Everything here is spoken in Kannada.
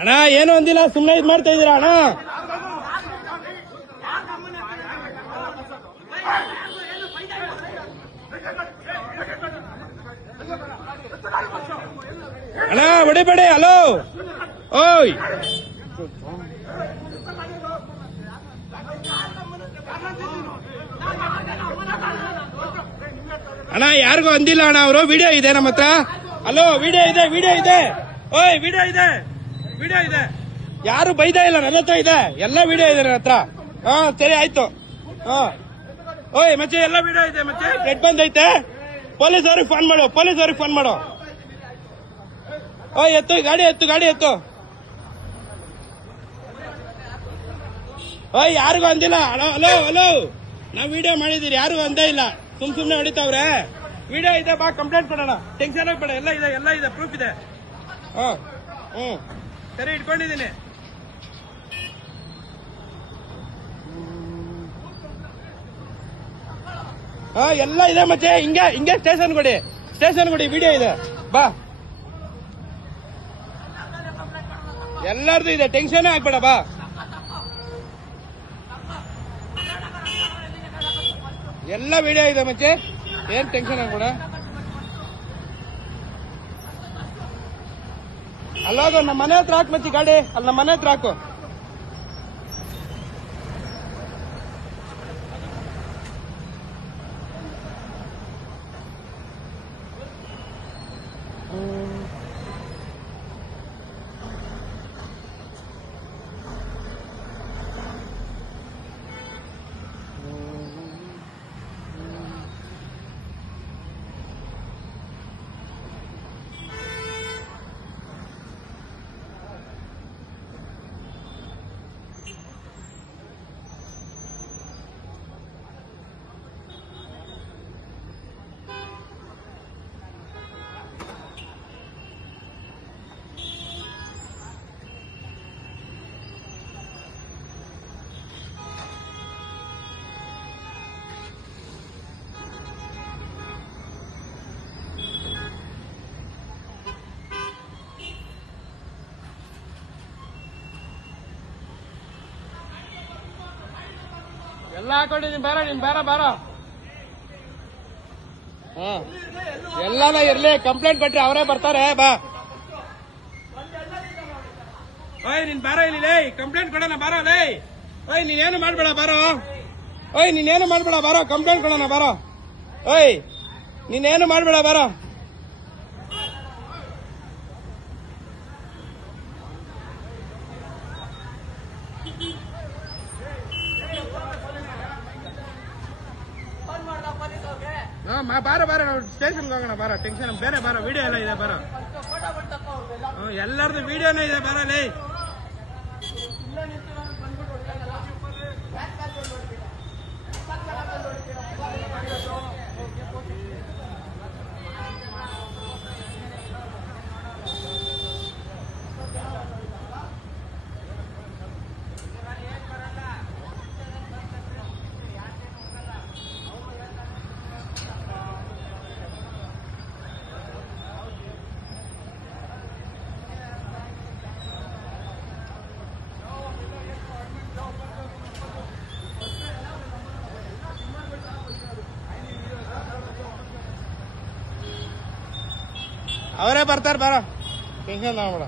ಅಣ್ಣ ಏನು ಅಂದಿಲ್ಲ, ಸುಮ್ಮನೆ ಇದ್ ಮಾಡ್ತಾ ಇದೀರಾ ಅಣ್ಣ. ಅಣ್ಣ ಹೊಡಿಬೇಡಿ. ಹಲೋ ಓಯ್ ಅಣ್ಣ, ಯಾರಿಗೂ ಅಂದಿಲ್ಲ ಅಣ್ಣ. ಅವರು ವಿಡಿಯೋ ಇದೆ ನಮ್ಮ ಹತ್ರ. ಹಲೋ ವಿಡಿಯೋ ಇದೆ, ವಿಡಿಯೋ ಇದೆ. ಓಯ್ ವಿಡಿಯೋ ಇದೆ, ವಿಡಿಯೋ ಇದೆ. ಯಾರು ಬೈದಾ ಇಲ್ಲ, ನನ್ನ ಹತ್ರ ಇದೆ, ಎಲ್ಲ ವಿಡಿಯೋ ಇದೆ ನನ್ನ ಹತ್ರ. ಹಾ ಸರಿ ಆಯ್ತು. ಹಾ ಓಯ್ ಮಚ್ಚೆ, ಎಲ್ಲ ವಿಡಿಯೋ ಇದೆ ಮಚ್ಚೆ. ರೆಡ್ ಬಂದೈತೆ, ಪೊಲೀಸ್ ಅವ್ರಿಗೆ ಫೋನ್ ಮಾಡು, ಪೊಲೀಸ್ ಅವ್ರಿಗೆ ಫೋನ್ ಮಾಡು. ಓಯ್ ಎತ್ತು ಗಾಡಿ, ಎತ್ತು ಗಾಡಿ, ಎತ್ತು. ಓಯ್ ಯಾರಿಗೂ ಅಂದಿಲ್ಲ. ಹಲೋ ಹಲೋ ಹಲೋ, ನಾವ್ ವಿಡಿಯೋ ಮಾಡಿದೀರಿ, ಯಾರಿಗೂ ಅಂದೇ ಇಲ್ಲ. ಸುಮ್ನೆ ಹೊಡಿತಾವ್ರೆ. ವಿಡಿಯೋ ಇದೆ, ಬಾ ಕಂಪ್ಲೇಂಟ್ ಕೊಡೋಣ. ಟೆನ್ಷನ್ ಆಗ್ಬೇಡ, ಎಲ್ಲ ಇದೆ, ಎಲ್ಲ ಇದೆ, ಪ್ರೂಫ್ ಇದೆ. ಸರಿ ಇಟ್ಕೊಂಡಿದ್ದೀನಿ. ಎಲ್ಲ ಇದೆ ಮತ್ತೆ. ಹಿಂಗೆ ಹಿಂಗೆ ಸ್ಟೇಷನ್ ಕೊಡಿ, ಸ್ಟೇಷನ್ ಕೊಡಿ, ವಿಡಿಯೋ ಇದೆ, ಬಾ. ಎಲ್ಲಾರ್ದು ಇದೆ, ಟೆನ್ಷನ್ ಆಗ್ಬೇಡ, ಬಾ. ಎಲ್ಲ ವಿಡಿಯೋ ಇದೆ ಮತ್ತೆ, ಏನ್ ಟೆನ್ಷನ್ ಆಗ್ಬೇಡ. ಅಲ್ಲಾಗ ನಮ್ಮ ಮನೆ ಹತ್ರ ಹಾಕ್ ಮಚ್ಚಿ ಗಾಡಿ, ಅಲ್ಲಿ ನಮ್ಮ ಮನೆ ಹತ್ರ ಹಾಕು. ಎಲ್ಲ ಹಾಕೊಂಡಿದ್ದೀನಿ, ಬೇಡ ನೀನ್, ಬೇಡ ಬೇಡ. ಎಲ್ಲಾನ ಇರ್ಲಿ, ಕಂಪ್ಲೇಂಟ್ ಕೊಟ್ರೆ ಅವರೇ ಬರ್ತಾರೆ, ಬಾ. ಓಯ್ ನೀನ್ ಬಾರೋ ಇಲ್ಲಿ, ಲೇ ಕಂಪ್ಲೇಂಟ್ ಕೊಡೋಣ, ಬಾರೋ ಲೇ. ಓಯ್ ನೀನೇನು ಮಾಡ್ಬೇಡ, ಬಾರೋ. ಓಯ್ ನೀನೇನು ಮಾಡ್ಬೇಡ, ಬಾರೋ, ಕಂಪ್ಲೇಂಟ್ ಕೊಡೋಣ, ಬಾರೋ. ಓಯ್ ನೀನೇನು ಮಾಡ್ಬೇಡ, ಬಾರೋ. ಬಾರ ಬಾರ, ನಾವು ಸ್ಟೇಷನ್ಗೆ ಹೋಗೋಣ, ಬಾರ. ಟೆನ್ಷನ್ ಬೇರೆ, ಬಾರ. ವಿಡಿಯೋ ಎಲ್ಲ ಇದೆ, ಬಾರ. ಎಲ್ಲರದು ವಿಡಿಯೋನೇ ಇದೆ, ಬಾರ ಲೇ. ಅವರೇ ಬರ್ತಾರೆ, ಬಾರ. ಟೆನ್ಷನ್ ತಗೋಬೇಡ.